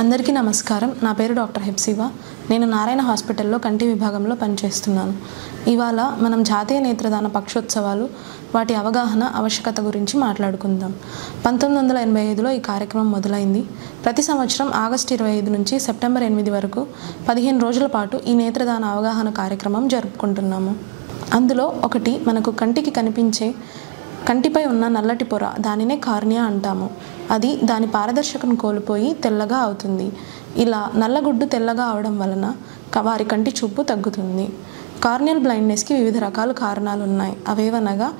అందరికీ నమస్కారం. నా పేరు డాక్టర్ హెప్సివా. నేను నారాయణ హాస్పిటల్లో కంటి విభాగంలో పనిచేస్తున్నాను. ఇవాళ మనం జాతీయ నేత్రదాన పక్షోత్సవాలు, వాటి అవగాహన, ఆవశ్యకత గురించి మాట్లాడుకుందాం. 1985లో ఈ కార్యక్రమం మొదలైంది. ప్రతి సంవత్సరం ఆగస్టు 25 నుంచి సెప్టెంబర్ 8 వరకు 15 రోజుల పాటు ఈ నేత్రదాన అవగాహన కార్యక్రమం జరుపుకుంటున్నాము. అందులో ఒకటి మనకు కంటికి కనిపించే కంటిపై ఉన్న నల్లటి పొర, దానినే కార్నియా అంటాము. అది దాని పారదర్శకను కోల్పోయి తెల్లగా అవుతుంది. ఇలా నల్లగుడ్డు తెల్లగా అవడం వలన వారి కంటి చూపు తగ్గుతుంది. కార్నియల్ బ్లైండ్నెస్కి వివిధ రకాల కారణాలు ఉన్నాయి. అవేవనగా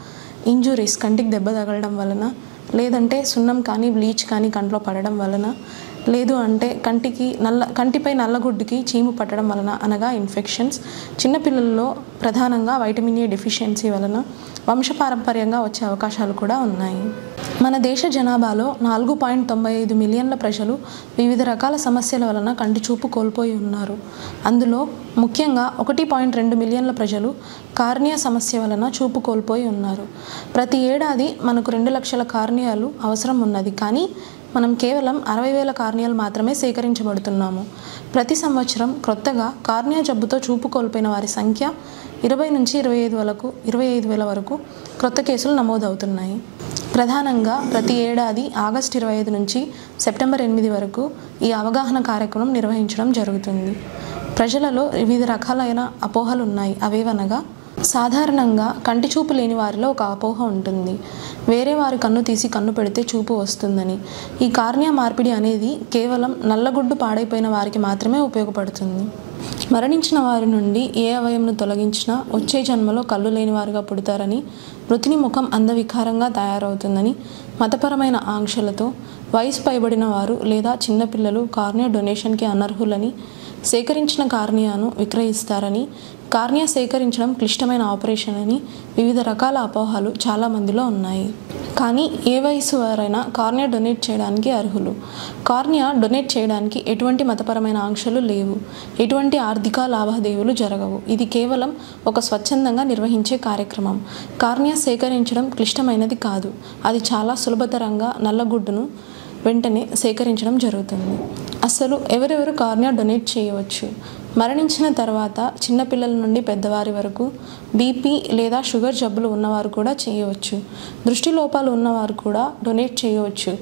ఇంజురీస్, కంటికి దెబ్బ తగలడం వలన, లేదంటే సున్నం కానీ బ్లీచ్ కానీ కంట్లో పడడం వలన, లేదు అంటే కంటిపై నల్లగుడ్డుకి చీము పట్టడం వలన, అనగా ఇన్ఫెక్షన్స్, చిన్నపిల్లల్లో ప్రధానంగా వైటమిన్ ఏ డెఫిషియన్సీ వలన వంశపారంపర్యంగా వచ్చే అవకాశాలు కూడా ఉన్నాయి. మన దేశ జనాభాలో 4.95 మిలియన్ల ప్రజలు వివిధ రకాల సమస్యల వలన కంటి చూపు కోల్పోయి ఉన్నారు. అందులో ముఖ్యంగా 1.2 మిలియన్ల ప్రజలు కార్నియా సమస్య వలన చూపు కోల్పోయి ఉన్నారు. ప్రతి ఏడాది మనకు 2 లక్షల కార్నియాలు అవసరం ఉన్నది. కానీ మనం కేవలం 60,000 కార్నియాలు మాత్రమే సేకరించబడుతున్నాము. ప్రతి సంవత్సరం క్రొత్తగా కార్నియా జబ్బుతో చూపు కోల్పోయిన వారి సంఖ్య 20 నుంచి 25,000 వరకు క్రొత్త కేసులు నమోదవుతున్నాయి. ప్రధానంగా ప్రతి ఏడాది ఆగస్టు 25 నుంచి సెప్టెంబర్ 8 వరకు ఈ అవగాహన కార్యక్రమం నిర్వహించడం జరుగుతుంది. ప్రజలలో వివిధ రకాలైన అపోహలు ఉన్నాయి. అవేవనగా, సాధారణంగా కంటి చూపు లేని వారిలో ఒక అపోహ ఉంటుంది. వేరే వారి కన్ను తీసి కన్ను పెడితే చూపు వస్తుందని. ఈ కార్నియా మార్పిడి అనేది కేవలం నల్లగుడ్డు పాడైపోయిన వారికి మాత్రమే ఉపయోగపడుతుంది. మరణించిన వారి నుండి ఏ అవయవంను తొలగించినా వచ్చే జన్మలో కళ్ళు లేని వారుగా పుడతారని, మృతుని ముఖం అందవికారంగా తయారవుతుందని, మతపరమైన ఆంక్షలతో వయసు పైబడిన వారు లేదా చిన్నపిల్లలు కార్నియా డొనేషన్కి అనర్హులని, సేకరించిన కార్నియాను విక్రయిస్తారని, కార్నియా సేకరించడం క్లిష్టమైన ఆపరేషన్ అని వివిధ రకాల అపోహలు చాలామందిలో ఉన్నాయి. కానీ ఏ వయసు వారైనా కార్నియా డొనేట్ చేయడానికి అర్హులు. కార్నియా డొనేట్ చేయడానికి ఎటువంటి మతపరమైన ఆంక్షలు లేవు. ఎటువంటి ఆర్థిక లావాదేవీలు జరగవు. ఇది కేవలం ఒక స్వచ్ఛందంగా నిర్వహించే కార్యక్రమం. కార్నియా సేకరించడం క్లిష్టమైనది కాదు. అది చాలా సులభతరంగా నల్లగుడ్డును వెంటనే సేకరించడం జరుగుతుంది. అసలు ఎవరెవరు కార్నియా డొనేట్ చేయవచ్చు? మరణించిన తర్వాత చిన్నపిల్లల నుండి పెద్దవారి వరకు, బీపీ లేదా షుగర్ జబ్బులు ఉన్నవారు కూడా చేయవచ్చు. దృష్టి లోపాలు ఉన్నవారు కూడా డొనేట్ చేయవచ్చు.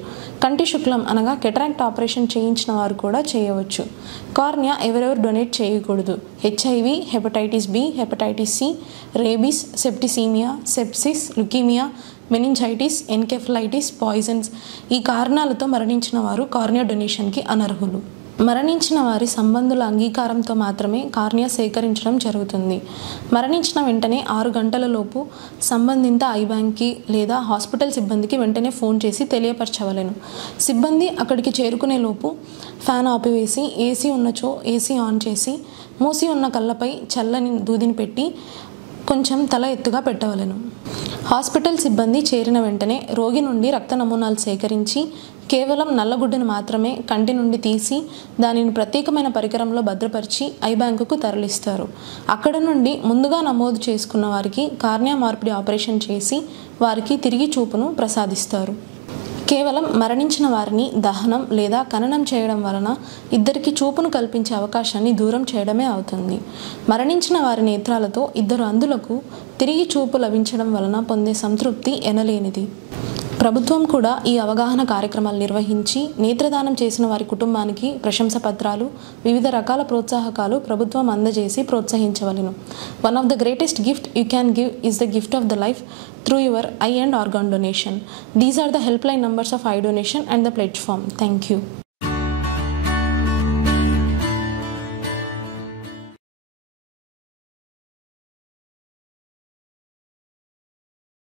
కంటి శుక్లం అనగా కెటరాక్ట్ ఆపరేషన్ చేయించిన వారు కూడా చేయవచ్చు. కార్నియా ఎవరెవరు డొనేట్ చేయకూడదు? HIV, hepatitis B, hepatitis C, rabies, septicaemia, sepsis, leukaemia, meningitis, encephalitis, poisons. ఈ కారణాలతో మరణించిన వారు కార్నియా డొనేషన్కి అనర్హులు. మరణించిన వారి సంబంధుల అంగీకారంతో మాత్రమే కార్నియా సేకరించడం జరుగుతుంది. మరణించిన వెంటనే 6 గంటల లోపు సంబంధిత ఐ బ్యాంక్కి లేదా హాస్పిటల్ సిబ్బందికి వెంటనే ఫోన్ చేసి తెలియపరచవలెను. సిబ్బంది అక్కడికి చేరుకునే లోపు ఫ్యాన్ ఆపివేసి, ఏసీ ఉన్నచో ఏసీ ఆన్ చేసి, మూసి ఉన్న కళ్ళపై చల్లని దూదిని పెట్టి కొంచెం తల ఎత్తుగా పెట్టవలెను. హాస్పిటల్ సిబ్బంది చేరిన వెంటనే రోగి నుండి రక్త నమూనాలు సేకరించి కేవలం నల్లగుడ్డును మాత్రమే కంటి నుండి తీసి దానిని ప్రత్యేకమైన పరికరంలో భద్రపరిచి ఐ బ్యాంకుకు తరలిస్తారు. అక్కడ నుండి ముందుగా నమోదు చేసుకున్న వారికి కార్నియా మార్పిడి ఆపరేషన్ చేసి వారికి తిరిగి చూపును ప్రసాదిస్తారు. కేవలం మరణించిన వారిని దహనం లేదా ఖననం చేయడం వలన ఇద్దరికి చూపును కల్పించే అవకాశాన్ని దూరం చేయడమే అవుతుంది. మరణించిన వారి నేత్రాలతో 2 అంధులకు తిరిగి చూపు లభించడం వలన పొందే సంతృప్తి ఎనలేనిది. ప్రభుత్వం కూడా ఈ అవగాహన కార్యక్రమాలు నిర్వహించి నేత్రదానం చేసిన వారి కుటుంబానికి ప్రశంస పత్రాలు, వివిధ రకాల ప్రోత్సాహకాలు ప్రభుత్వం అందజేసి ప్రోత్సహించవలెను. One of the greatest gift you can give is the gift of the life through your eye and organ donation. These are the helpline numbers of eye donation and the pledge form. Thank you.